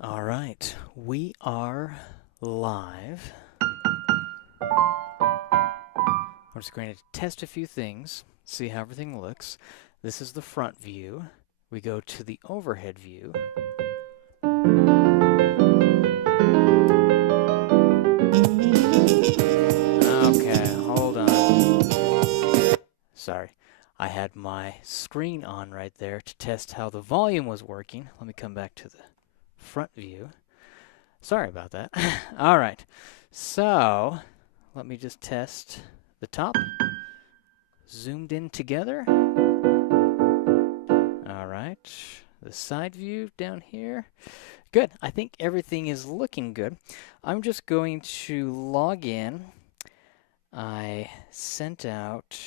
All right, we are live. I'm just going to test a few things, see how everything looks. This is the front view. We go to the overhead view. Okay, hold on. Sorry, I had my screen on right there to test how the volume was working. Let me come back to the front view. Sorry about that. All right, so let me just test the top. Zoomed in together. All right, the side view down here. Good, I think everything is looking good. I'm just going to log in. I sent out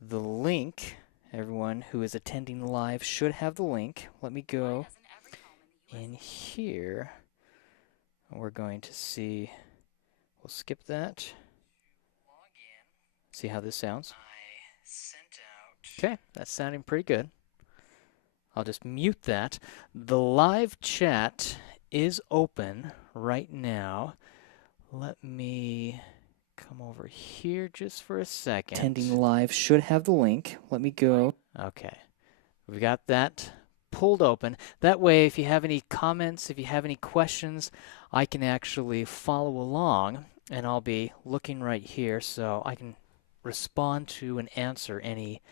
the link. Everyone who is attending live should have the link. Let me go in here. We're going to see, we'll skip that. See how this sounds. Okay, that's sounding pretty good. I'll just mute that. The live chat is open right now. Let me come over here just for a second. Attending live should have the link. Let me go. Okay, we've got that pulled open. That way, if you have any comments, if you have any questions, I can actually follow along, and I'll be looking right here so I can respond to and answer any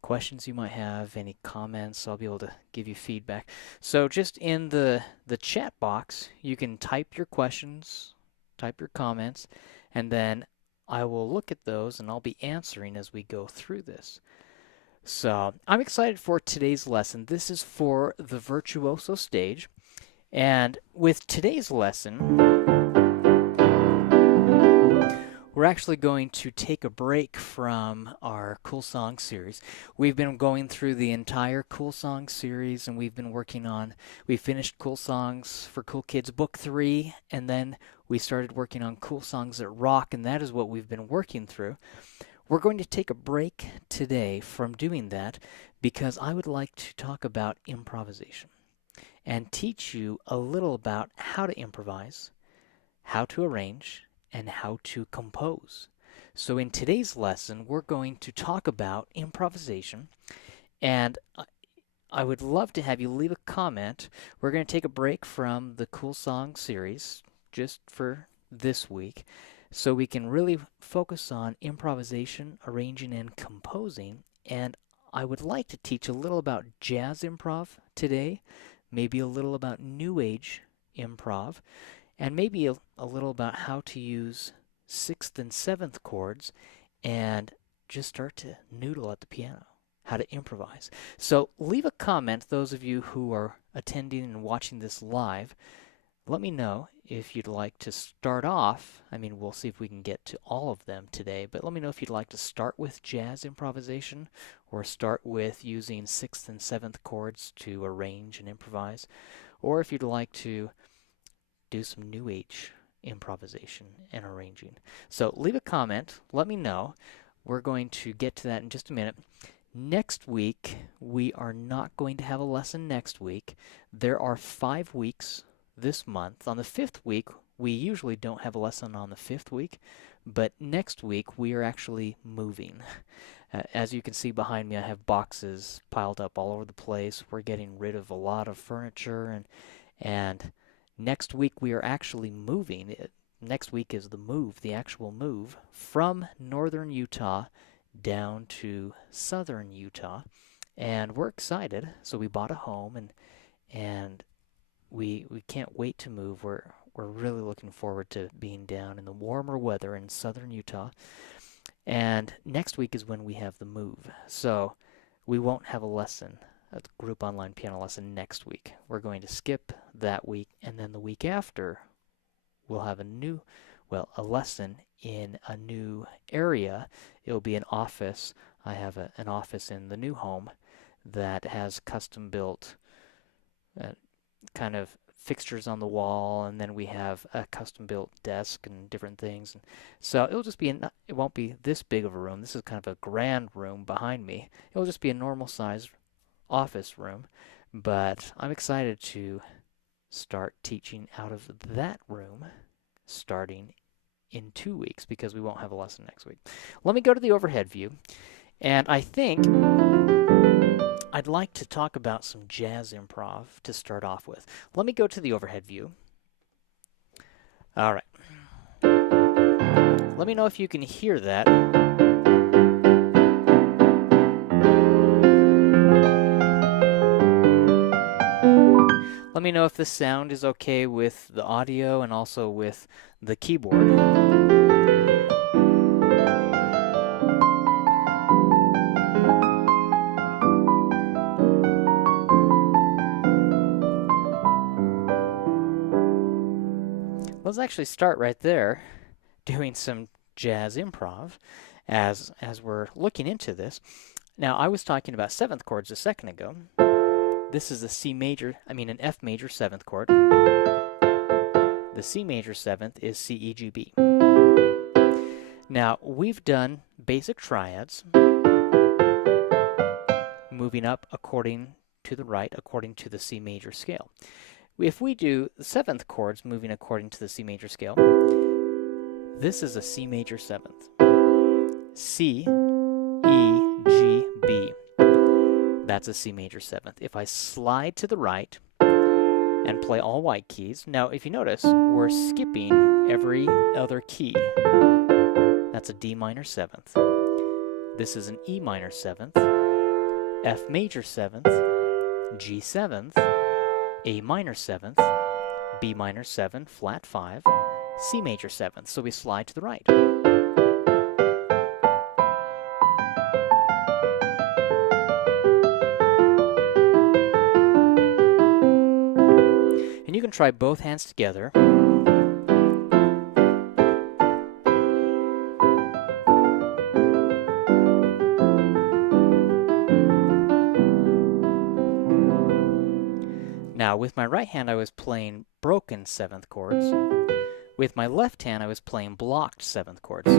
questions you might have, any comments. I'll be able to give you feedback. So just in the chat box, you can type your questions, type your comments, and then I will look at those and I'll be answering as we go through this. So I'm excited for today's lesson. This is for the Virtuoso stage. And with today's lesson, we're actually going to take a break from our Cool Song series. We've been going through the entire Cool Song series, and we've been working on, we finished Cool Songs for Cool Kids Book 3, and then we started working on Cool Songs That Rock, and that is what we've been working through. We're going to take a break today from doing that because I would like to talk about improvisation and teach you a little about how to improvise, how to arrange, and how to compose. So in today's lesson, we're going to talk about improvisation, and I would love to have you leave a comment. We're going to take a break from the Cool Song series just for this week so we can really focus on improvisation, arranging, and composing. And I would like to teach a little about jazz improv today, maybe a little about New Age improv, and maybe a little about how to use 6th and 7th chords and just start to noodle at the piano, how to improvise. So leave a comment, those of you who are attending and watching this live. Let me know if you'd like to start off. I mean, we'll see if we can get to all of them today, but let me know if you'd like to start with jazz improvisation or start with using 6th and 7th chords to arrange and improvise, or if you'd like to do some New Age improvisation and arranging. So leave a comment. Let me know. We're going to get to that in just a minute. Next week, we are not going to have a lesson next week. There are 5 weeks this month. On the 5th week, we usually don't have a lesson on the 5th week, but next week we are actually moving. As you can see behind me, I have boxes piled up all over the place. We're getting rid of a lot of furniture, and next week we are actually moving. Next week is the move, the actual move, from northern Utah down to southern Utah. And we're excited. So we bought a home and we can't wait to move. We're really looking forward to being down in the warmer weather in southern Utah. And next week is when we have the move. So we won't have a lesson, a group online piano lesson next week. We're going to skip that week, and then the week after we'll have a lesson in a new area. It'll be an office. I have an office in the new home that has custom built kind of fixtures on the wall, and then we have a custom built desk and different things. And so it'll just be, it won't be this big of a room. This is kind of a grand room behind me. It'll just be a normal size office room, But I'm excited to start teaching out of that room starting in 2 weeks because we won't have a lesson next week. Let me go to the overhead view, and I think I'd like to talk about some jazz improv to start off with. Let me go to the overhead view. All right. Let me know if you can hear that. Let me know if the sound is okay with the audio and also with the keyboard. Let's actually start right there doing some jazz improv as we're looking into this. Now, I was talking about seventh chords a second ago. This is an F major seventh chord. The C major seventh is C, E, G, B. Now, we've done basic triads, moving up according to the right, according to the C major scale. If we do the seventh chords moving according to the C major scale, this is a C major seventh. C, E, G, B. That's a C major seventh. If I slide to the right and play all white keys, now if you notice, we're skipping every other key. That's a D minor seventh. This is an E minor seventh, F major seventh, G seventh, A minor seventh, B minor 7, flat 5, C major 7th. So we slide to the right. And you can try both hands together. Now, with my right hand, I was playing broken 7th chords. With my left hand, I was playing blocked 7th chords.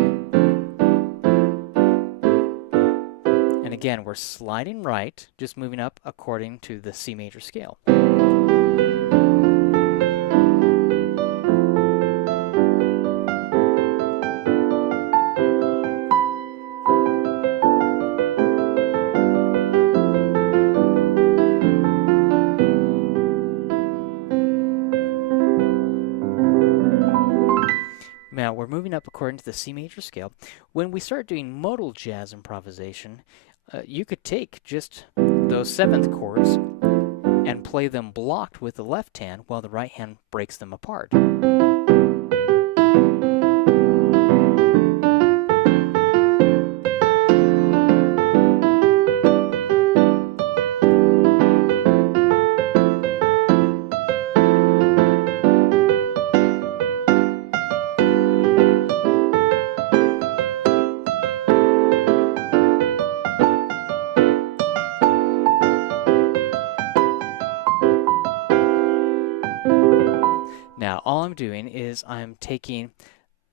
And again, we're sliding right, just moving up according to the C major scale. Now, we're moving up according to the C major scale. When we start doing modal jazz improvisation, you could take just those 7th chords and play them blocked with the left hand while the right hand breaks them apart. Now, all I'm doing is I'm taking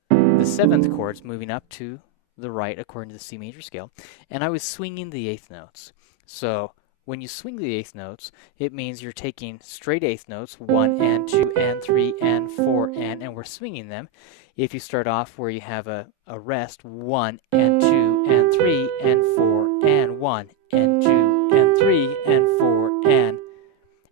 the 7th chords, moving up to the right according to the C major scale, and I was swinging the 8th notes. So when you swing the 8th notes, it means you're taking straight 8th notes, 1 and 2 and 3 and 4 and we're swinging them. If you start off where you have a rest, 1 and 2 and 3 and 4 and 1 and 2 and 3 and 4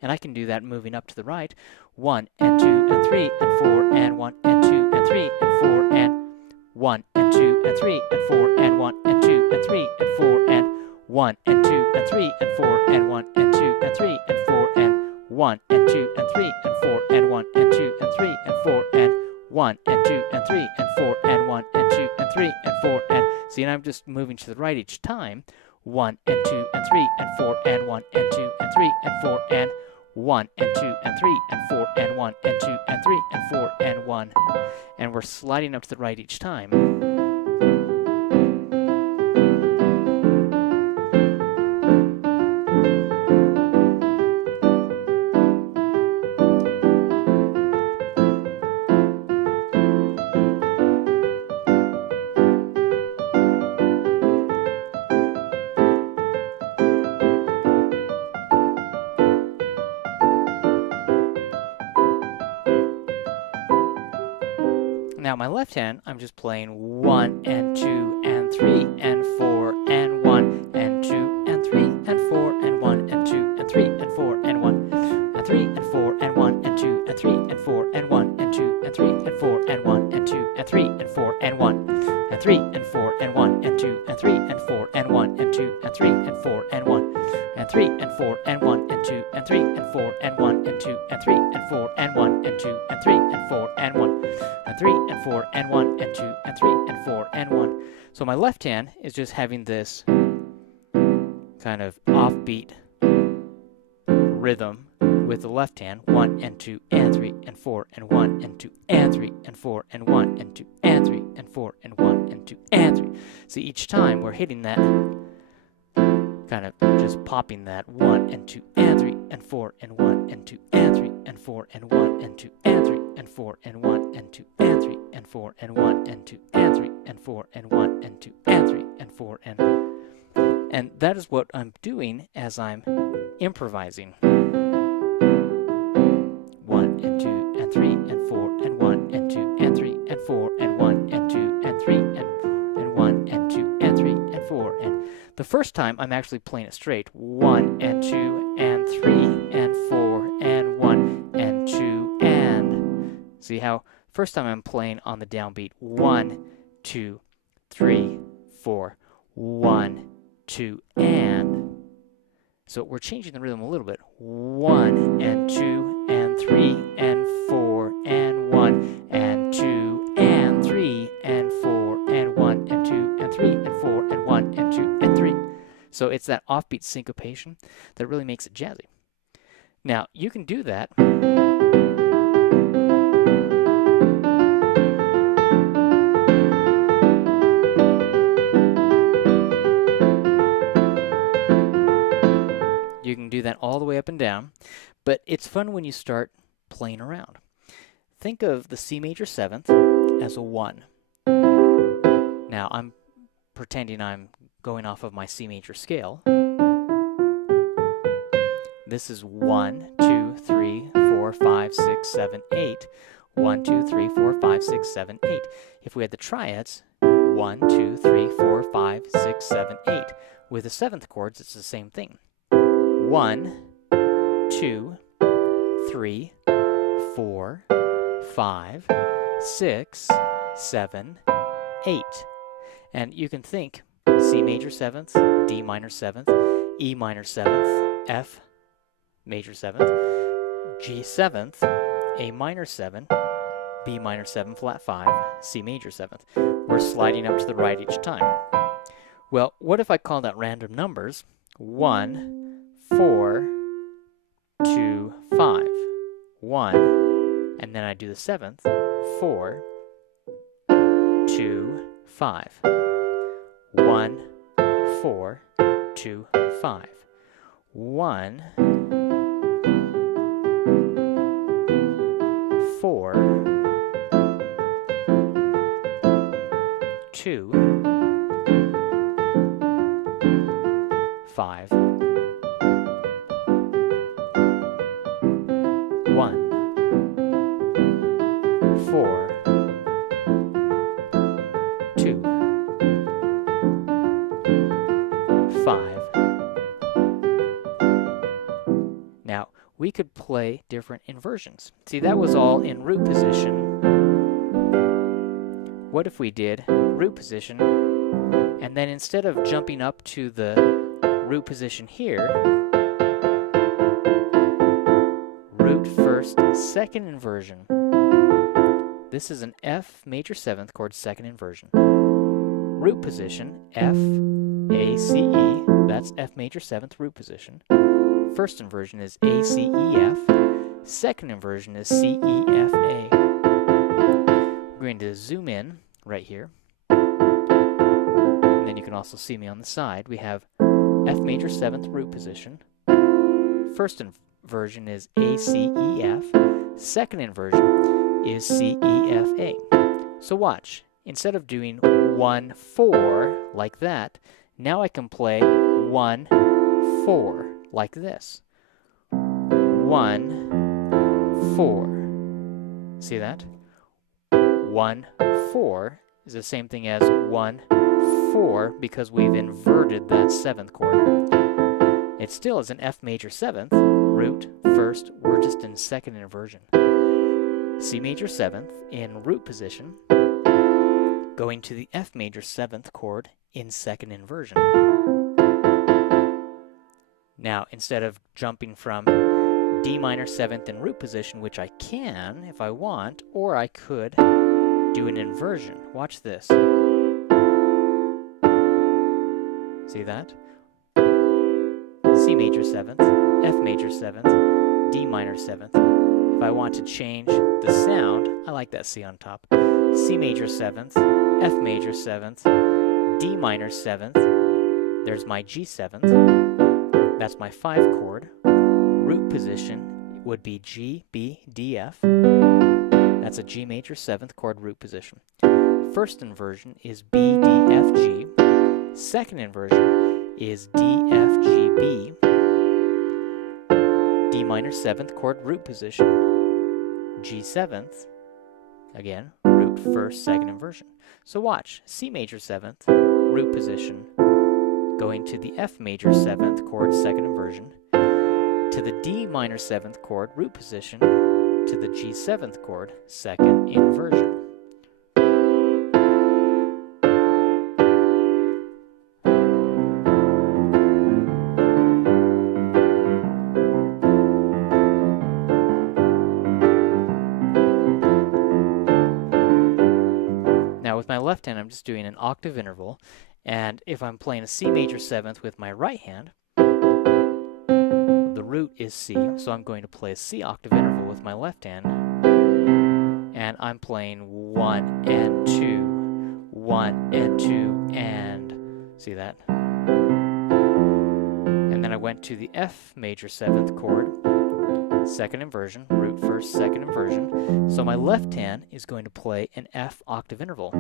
and I can do that moving up to the right, 1 and 2 and 3 and 4 and 1 and 2 and 3 and 4 and 1 and 2 and 3 and 4 and 1 and 2 and 3 and 4 and 1 and 2 and 3 and 4 and 1 and 2 and 3 and 4 and 1 and 2 and 3 and 4 and 1 and 2 and 3 and 4 and 1 and 2 and 3 and 4 and 1 and 2 and 3 and 4 and see, and I'm just moving to the right each time. 1 and 2 and 3 and 4 and 1 and 2 and 3 and 4 and 1 and 2 and 3 and 4 and 1 and 2 and 3 and 4 and 1. And we're sliding up to the right each time. Now my left hand, I'm just playing 1 and 2 and 3 and 4 and 1 and 2 and 3 and 4 and 1 and 2 and 3 and 4 and 1 and 3 and 4 and 1 and 2 and 3 and 4 and 1 and 2 and 3 and 4 and 1 and 2 and 3 and 4 and 1 and 3 and 4 and 1 and 2 and 3 and 4 and 1 and 2 and 3 and 4 and 1 and 3 and 4 and 1 and 2 and 3 and 4 and 1 and 2 and 3 and 4 and 1 and 2 and 3 and 4 and 1 and 3 and 4 and 1 and 2 and 3 and 4 and 1. So my left hand is just having this kind of offbeat rhythm with the left hand, 1 and 2 and 3 and 4 and 1 and 2 and 3 and 4 and 1 and 2 and 3 and 4 and 1 and 2 and 3. So each time we're hitting that, kind of just popping that 1 and 2 and 3 and 4 and 1 and 2 and 3 and 4 and 1 and 2 and 3 and 4 and 1 and 2 and 3 and 4 and 1 and 2 and 3 and 4 and 1 and 2 and 3 and 4 and that is what I'm doing as I'm improvising. 1 and 2 and 3 and 4 and 1 and 2 and 3 and 4 and 1 and 2 and 3 and 1 and 2 and 3 and 4 and the first time I'm actually playing it straight. 1 and 2 and 3 and 4 and 1 and 2 and see how first time I'm playing on the downbeat. 1 2 3 4 1 2 and so we're changing the rhythm a little bit. 1 and 2 and 3 and 4 and 1 and 2 and 3 and 4 and 1 and 2 and 3 and 4 and 1 and 2 and 3. So it's that offbeat syncopation that really makes it jazzy. Now you can do that all the way up and down, but it's fun when you start playing around. Think of the C major 7th as a 1. Now I'm pretending I'm going off of my C major scale. This is 1, 2, 3, 4, 5, 6, 7, 8. 1, 2, 3, 4, 5, 6, 7, 8. If we had the triads, 1, 2, 3, 4, 5, 6, 7, 8. With the 7th chords, it's the same thing. 1, 2, 3, 4, 5, 6, 7, 8. And you can think C major 7th, D minor 7th, E minor 7th, F major 7th, G 7th, A minor 7, B minor 7 flat 5, C major 7th. We're sliding up to the right each time. Well, what if I called out random numbers? 1, 4, 2, 5, 1, and then I do the 7th, 4, 2, 5, 1, 4, 2, 5, 1, 4, 2, 5, 1, 4, 2, 5. Now, we could play different inversions. See, that was all in root position. What if we did root position, and then instead of jumping up to the root position here, root first, second inversion. This is an F major 7th chord second inversion. Root position, F, A, C, E. That's F major 7th root position. First inversion is A, C, E, F. Second inversion is C, E, F, A. We're going to zoom in right here. And then you can also see me on the side. We have F major 7th root position. First inversion is A, C, E, F. Second inversion is C, E, F, A. So watch. Instead of doing 1, 4 like that, now I can play 1, 4 like this. 1, 4. See that? 1, 1, 4 is the same thing as 1, 4 because we've inverted that 7th chord. It still is an F major 7th, root, 1st, we're just in 2nd inversion. C major 7th in root position, going to the F major 7th chord in 2nd inversion. Now, instead of jumping from D minor 7th in root position, which I can if I want, or I could do an inversion. Watch this. See that? C major 7th, F major 7th, D minor 7th. If I want to change the sound, I like that C on top. C major 7th, F major 7th, D minor 7th. There's my G 7th. That's my 5 chord. Root position would be G, B, D, F. That's a G major 7th chord root position. First inversion is B, D, F, G. Second inversion is D, F, G, B. D minor 7th chord root position. G 7th. Again, root, 1st, 2nd inversion. So watch. C major 7th, root position. Going to the F major 7th chord, 2nd inversion. To the D minor 7th chord, root position, to the G 7th chord, 2nd inversion. Now with my left hand, I'm just doing an octave interval, and if I'm playing a C major 7th with my right hand, the root is C, so I'm going to play a C octave interval with my left hand, and I'm playing 1 and 2, 1 and 2, and see that? And then I went to the F major 7th chord, 2nd inversion, root 1st, 2nd inversion. So my left hand is going to play an F octave interval.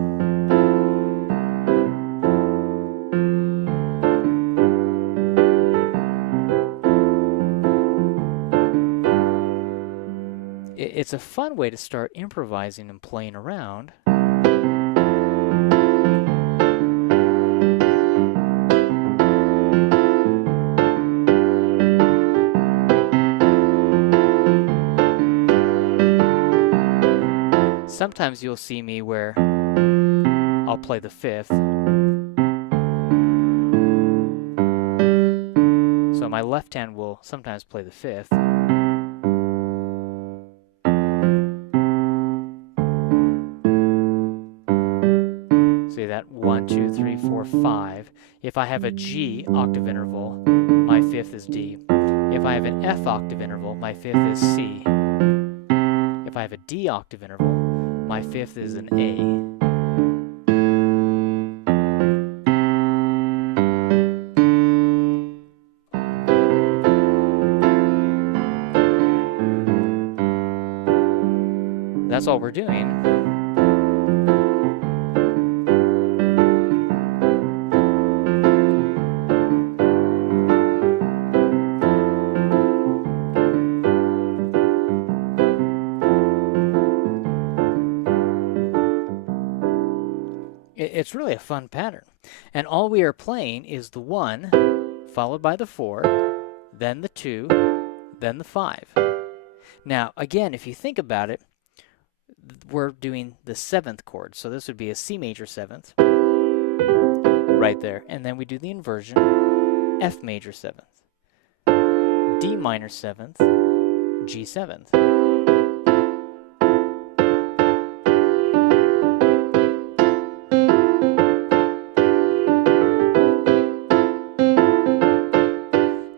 It's a fun way to start improvising and playing around. Sometimes you'll see me where I'll play the 5th. So my left hand will sometimes play the 5th. See that? 1, 2, 3, 4, 5. If I have a G octave interval, my 5th is D. If I have an F octave interval, my 5th is C. If I have a D octave interval, my 5th is an A. That's all we're doing. It's really a fun pattern. And all we are playing is the 1, followed by the 4, then the 2, then the 5. Now, again, if you think about it, we're doing the 7th chord. So this would be a C major 7th, right there. And then we do the inversion, F major 7th, D minor 7th, G 7th.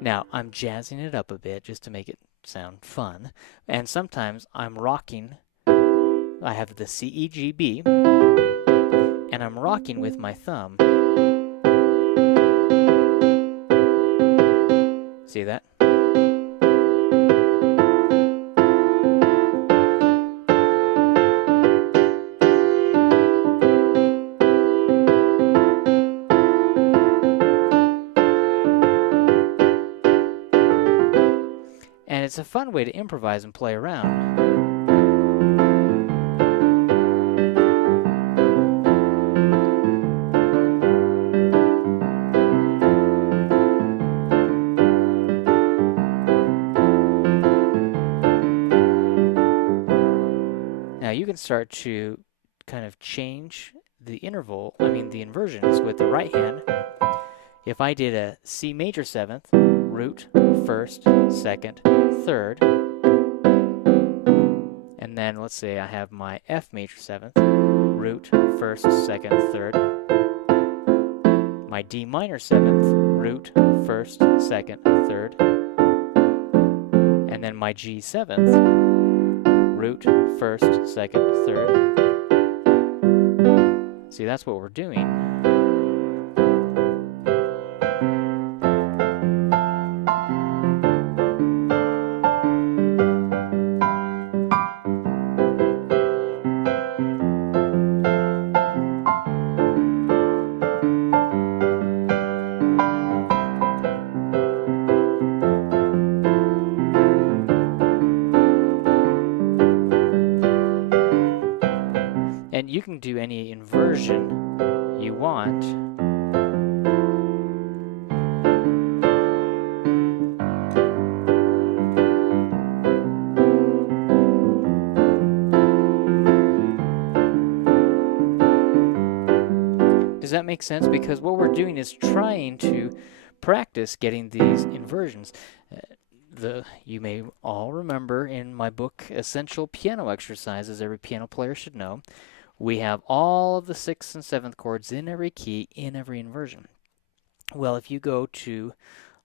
Now, I'm jazzing it up a bit just to make it sound fun, and sometimes I'm rocking. I have the C, E, G, B, and I'm rocking with my thumb. See that? And it's a fun way to improvise and play around. can start to kind of change the the inversions with the right hand. If I did a C major 7th, root, 1st, 2nd, 3rd, and then let's say I have my F major 7th, root, 1st, 2nd, 3rd, my D minor 7th, root, 1st, 2nd, 3rd, and then my G 7th, root, 1st, 2nd, 3rd. See, that's what we're doing. And you can do any inversion you want. Does that make sense? Because what we're doing is trying to practice getting these inversions. You may all remember in my book, Essential Piano Exercises, every piano player should know, we have all of the 6th and 7th chords in every key, in every inversion. Well, if you go to,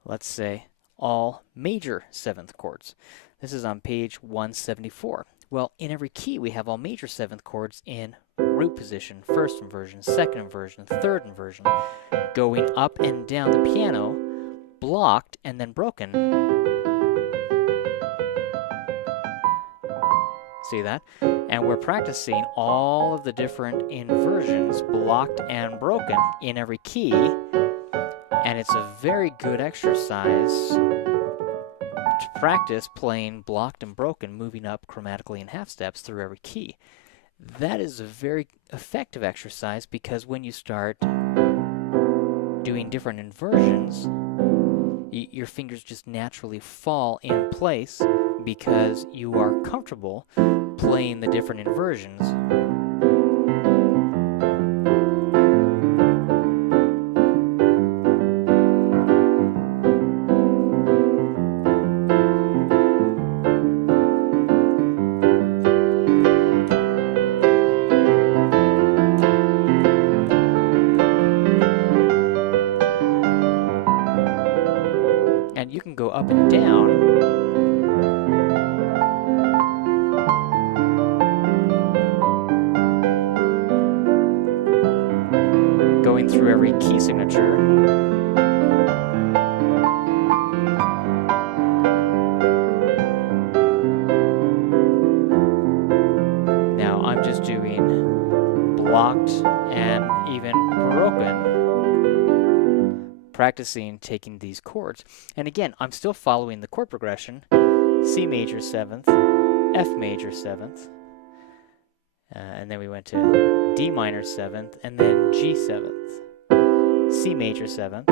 let's say, all major 7th chords, this is on page 174. Well, in every key, we have all major 7th chords in root position, 1st inversion, 2nd inversion, 3rd inversion, going up and down the piano, blocked and then broken. See that? And we're practicing all of the different inversions, blocked and broken, in every key. And it's a very good exercise to practice playing blocked and broken, moving up chromatically in half steps through every key. That is a very effective exercise because when you start doing different inversions, your fingers just naturally fall in place because you are comfortable playing the different inversions. And you can go up and down. Going through every key signature. Now I'm just doing blocked and even broken, practicing taking these chords. And again, I'm still following the chord progression. C major 7th, F major 7th, and then we went to D minor 7th, and then G 7th, C major 7th,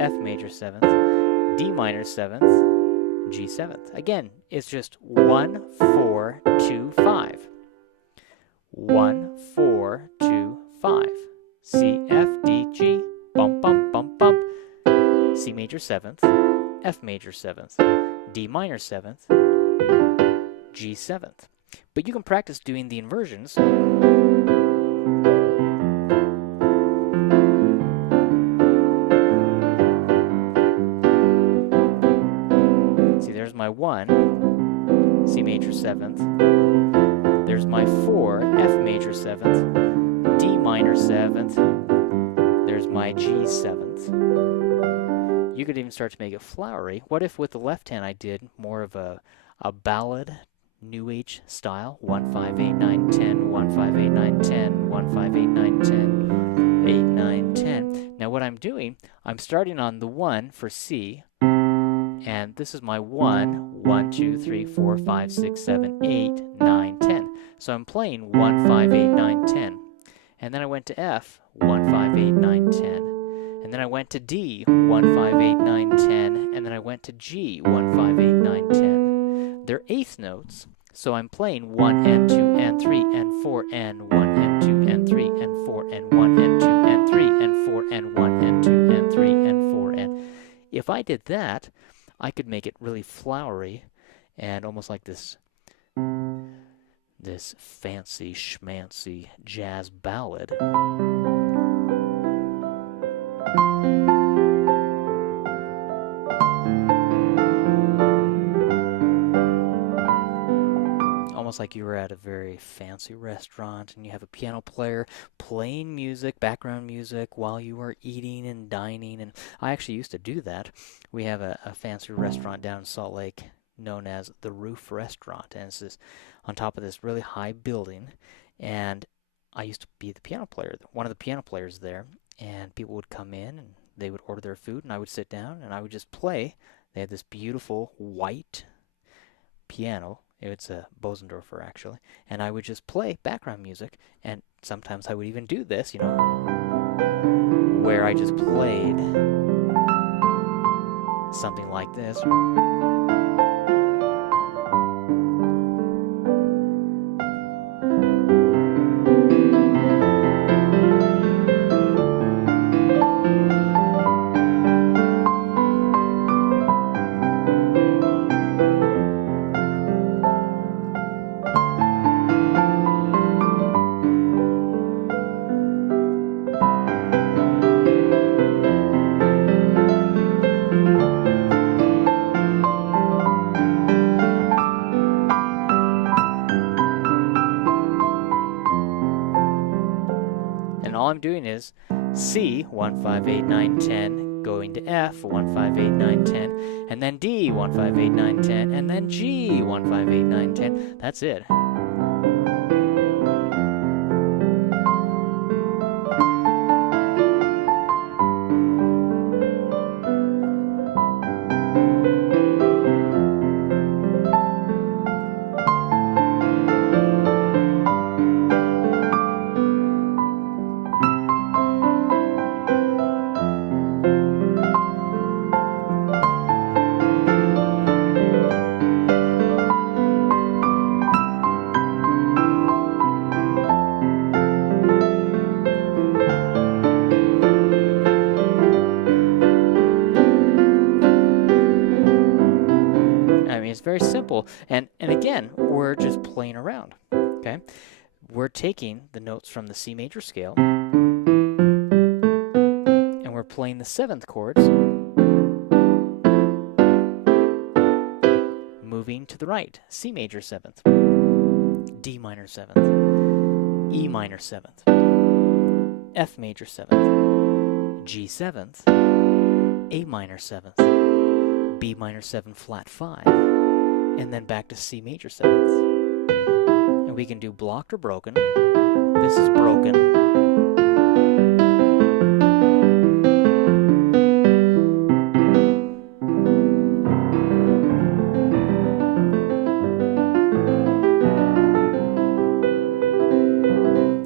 F major 7th, D minor 7th, G 7th. Again, it's just 1, 4, 2, 5. 1, 4, 2, 5. C, F, D, G, bump, bump, bump, bump. C major 7th, F major 7th, D minor 7th, G 7th. But you can practice doing the inversions. See, there's my 1, C major 7th. There's my 4, F major 7th, D minor 7th. There's my G 7th. You could even start to make it flowery. What if with the left hand I did more of a ballad, New Age style? 1, 5, 8, 9, 10, 1, 5, 8, 9, 10, 1, 5, 8, 9, 10, 8, 9, 10. Now what I'm doing, I'm starting on the 1 for C, and this is my 1, 1, 2, 3, 4, 5, 6, 7, 8, 9, 10. So I'm playing 1, 5, 8, 9, 10. And then I went to F, 1, 5, 8, 9, 10. And then I went to D, 1, 5, 8, 9, 10. And then I went to G, 1, 5, 8, 9, 10. They're eighth notes, So I'm playing 1 and 2 and 3 and 4 and 1 and 2 and 3 and 4 and 1 and 2 and 3 and 4 and 1 and 2 and 3 and 4 and... If I did that, I could make it really flowery and almost like this fancy schmancy jazz ballad. Almost like you were at a very fancy restaurant and you have a piano player playing music, background music, while you are eating and dining. And I actually used to do that. We have a fancy restaurant down in Salt Lake known as the Roof Restaurant, and it's this, on top of this really high building. And I used to be the piano player, one of the piano players there, and people would come in and they would order their food and I would sit down and I would just play. They had this beautiful white piano. It's a Bosendorfer, actually. And I would just play background music. And sometimes I would even do this, you know, where I just played something like this. All I'm doing is C, 1, 5, 8, 9, 10, going to F, 1, 5, 8, 9, 10, and then D, 1, 5, 8, 9, 10, and then G, 1, 5, 8, 9, 10. That's it. It's very simple, and again, we're just playing around, okay? We're taking the notes from the C major scale, and we're playing the 7th chords, moving to the right, C major 7th, D minor 7th, E minor 7th, F major 7th, G 7th, A minor 7th, B minor 7 flat 5, and then back to C major 7th. And we can do blocked or broken. This is broken.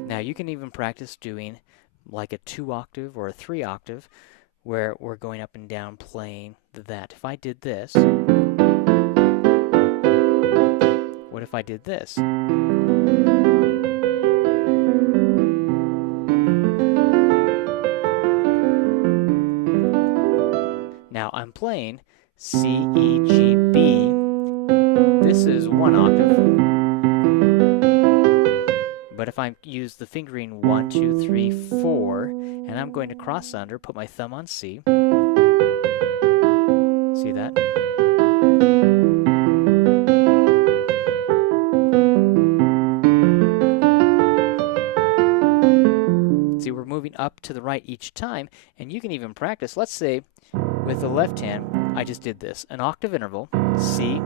Now you can even practice doing like a 2-octave or a 3-octave where we're going up and down playing that. If I did this, what if I did this? Now I'm playing C, E, G, B. This is 1 octave. But if I use the fingering 1, 2, 3, 4, and I'm going to cross under, put my thumb on C. See that? We're moving up to the right each time, and you can even practice. Let's say with the left hand, I just did this, an octave interval, C,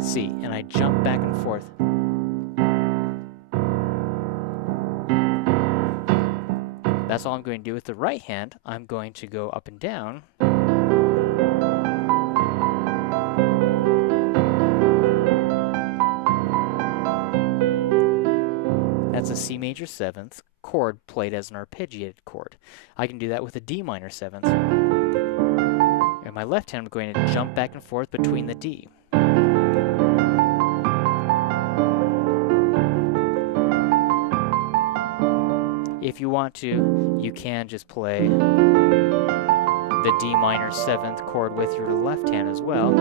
C, and I jump back and forth. That's all I'm going to do with the right hand. I'm going to go up and down. That's a C major 7th chord played as an arpeggiated chord. I can do that with a D minor 7th. And my left hand, I'm going to jump back and forth between the D. If you want to, you can just play the D minor 7th chord with your left hand as well.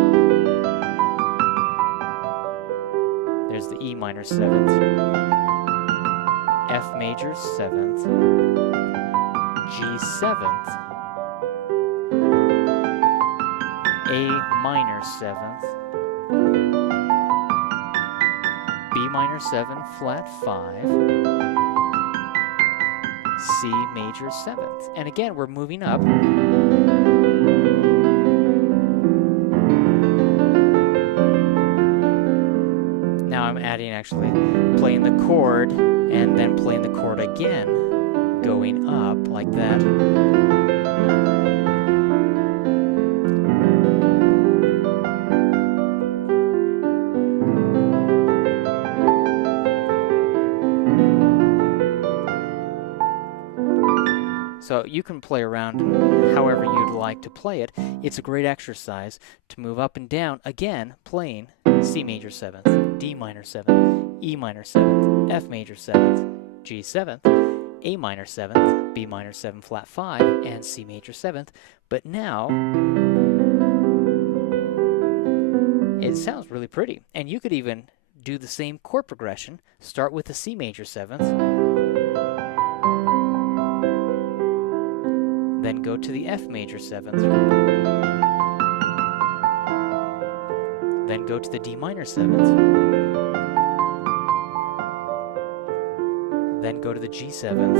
There's the E minor 7th, F major 7th, G 7th, A minor 7th, B minor 7 flat 5, C major 7th. And again, we're moving up. Now I'm adding, actually, playing the chord and then playing the chord again, going up like that. So you can play around however you'd like to play it. It's a great exercise to move up and down, again, playing C major 7th, D minor 7th, E minor 7th, F major 7th, G 7th, A minor 7th, B minor 7 flat 5, and C major 7th. But now, it sounds really pretty. And you could even do the same chord progression. Start with the C major 7th, then go to the F major 7th, then go to the D minor 7th, then go to the G 7th,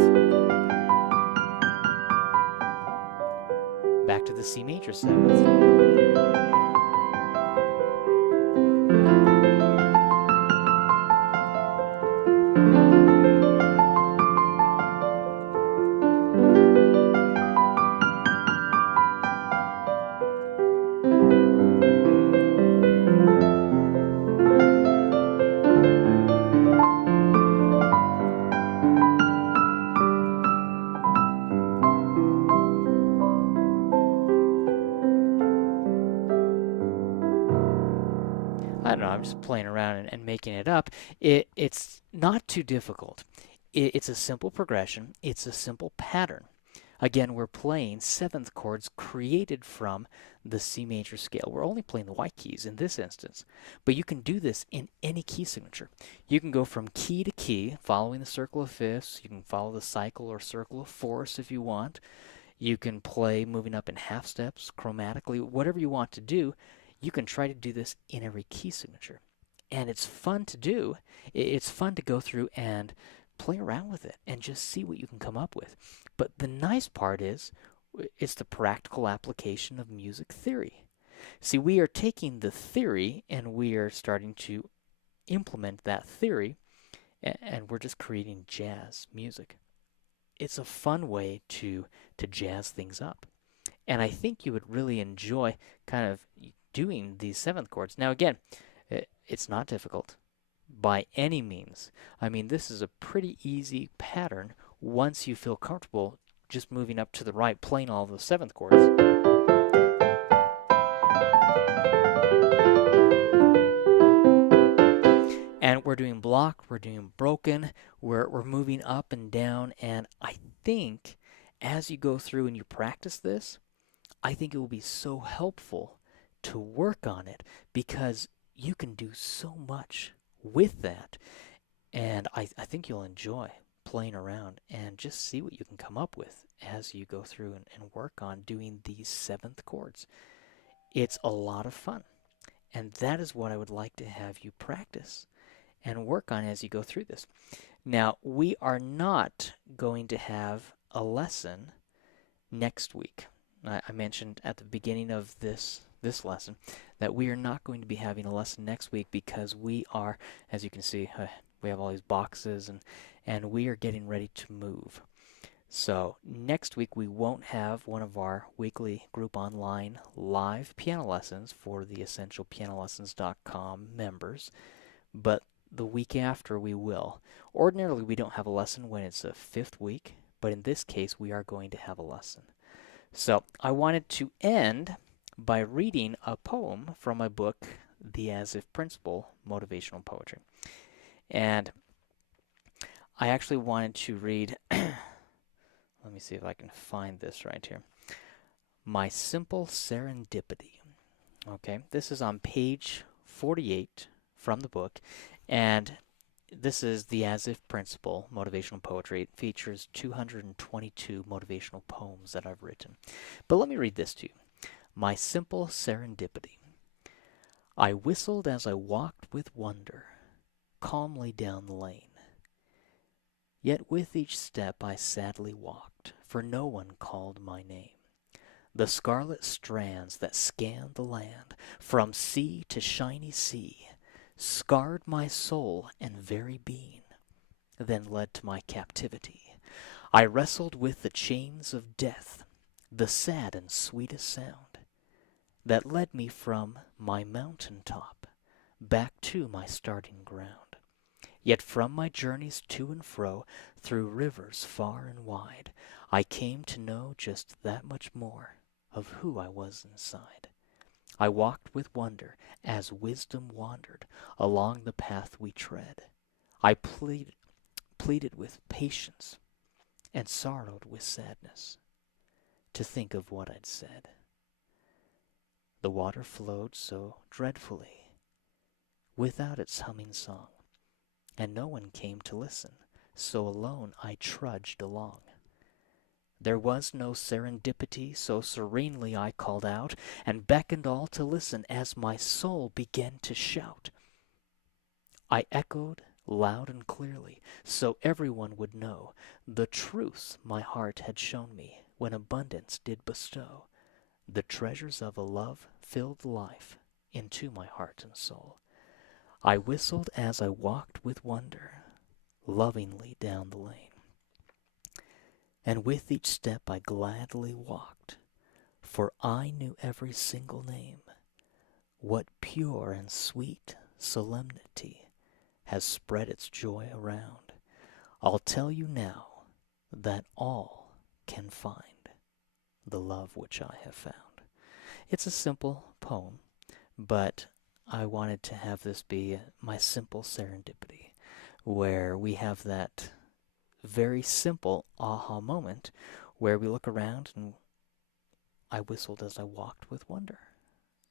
back to the C major 7th, I don't know, I'm just playing around and making it up. It's not too difficult. It's a simple progression. It's a simple pattern. Again, we're playing 7th chords created from the C major scale. We're only playing the white keys in this instance. But you can do this in any key signature. You can go from key to key, following the circle of fifths. You can follow the cycle or circle of fourths if you want. You can play moving up in half steps, chromatically, whatever you want to do. You can try to do this in every key signature. And it's fun to do. It's fun to go through and play around with it and just see what you can come up with. But the nice part is, it's the practical application of music theory. See, we are taking the theory and we are starting to implement that theory, and we're just creating jazz music. It's a fun way to jazz things up. And I think you would really enjoy kind of doing these 7th chords. Now again, it's not difficult by any means. I mean, this is a pretty easy pattern once you feel comfortable just moving up to the right, playing all the 7th chords. And we're doing block, we're doing broken, we're moving up and down, and I think as you go through and you practice this, I think it will be so helpful to work on it, because you can do so much with that. And I think you'll enjoy playing around and just see what you can come up with as you go through and work on doing these 7th chords. It's a lot of fun. And that is what I would like to have you practice and work on as you go through this. Now, we are not going to have a lesson next week. I mentioned at the beginning of this lesson that we are not going to be having a lesson next week because we are, as you can see, we have all these boxes and we are getting ready to move. So next week we won't have one of our weekly group online live piano lessons for the EssentialPianoLessons.com members, but the week after we will. Ordinarily we don't have a lesson when it's a 5th week, but in this case we are going to have a lesson. So I wanted to end by reading a poem from my book, The As If Principle, Motivational Poetry. And I actually wanted to read me see if I can find this right here. My Simple Serendipity. Okay, this is on page 48 from the book, and this is the As If Principle, motivational poetry. It features 222 motivational poems that I've written. But let me read this to you. My Simple Serendipity. I whistled as I walked with wonder, calmly down the lane. Yet with each step I sadly walked, for no one called my name. The scarlet strands that scanned the land, from sea to shiny sea, scarred my soul and very being, then led to my captivity. I wrestled with the chains of death, the sad and sweetest sound, that led me from my mountain top back to my starting ground. Yet from my journeys to and fro, through rivers far and wide, I came to know just that much more of who I was inside. I walked with wonder as wisdom wandered along the path we tread. I pleaded with patience and sorrowed with sadness to think of what I'd said. The water flowed so dreadfully without its humming song, and no one came to listen, so alone I trudged along. There was no serendipity, so serenely I called out, and beckoned all to listen as my soul began to shout. I echoed loud and clearly, so everyone would know the truths my heart had shown me when abundance did bestow the treasures of a love-filled life into my heart and soul. I whistled as I walked with wonder, lovingly down the lane. And with each step I gladly walked, for I knew every single name. What pure and sweet solemnity has spread its joy around. I'll tell you now that all can find the love which I have found. It's a simple poem, but I wanted to have this be my simple serendipity, where we have that very simple aha moment where we look around and I whistled as I walked with wonder.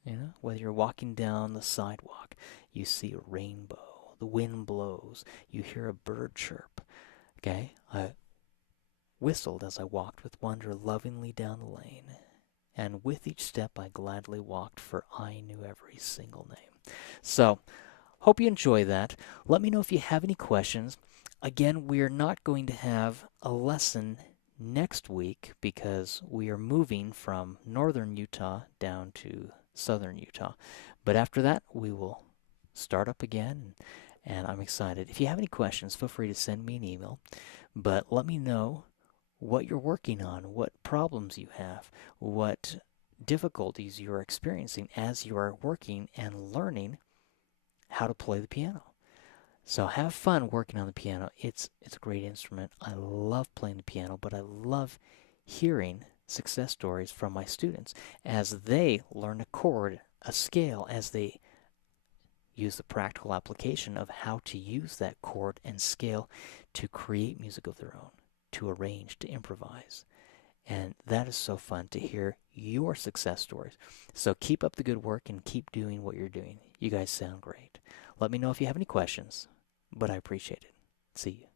You know, whether you're walking down the sidewalk, you see a rainbow, the wind blows, you hear a bird chirp. Okay, I whistled as I walked with wonder lovingly down the lane, and with each step I gladly walked, for I knew every single name. So, hope you enjoy that. Let me know if you have any questions. Again, we are not going to have a lesson next week because we are moving from northern Utah down to southern Utah. But after that, we will start up again, and I'm excited. If you have any questions, feel free to send me an email. But let me know what you're working on, what problems you have, what difficulties you are experiencing as you are working and learning how to play the piano. So have fun working on the piano. It's a great instrument. I love playing the piano, but I love hearing success stories from my students as they learn a chord, a scale, as they use the practical application of how to use that chord and scale to create music of their own, to arrange, to improvise. And that is so fun to hear your success stories. So keep up the good work and keep doing what you're doing. You guys sound great. Let me know if you have any questions, but I appreciate it. See you.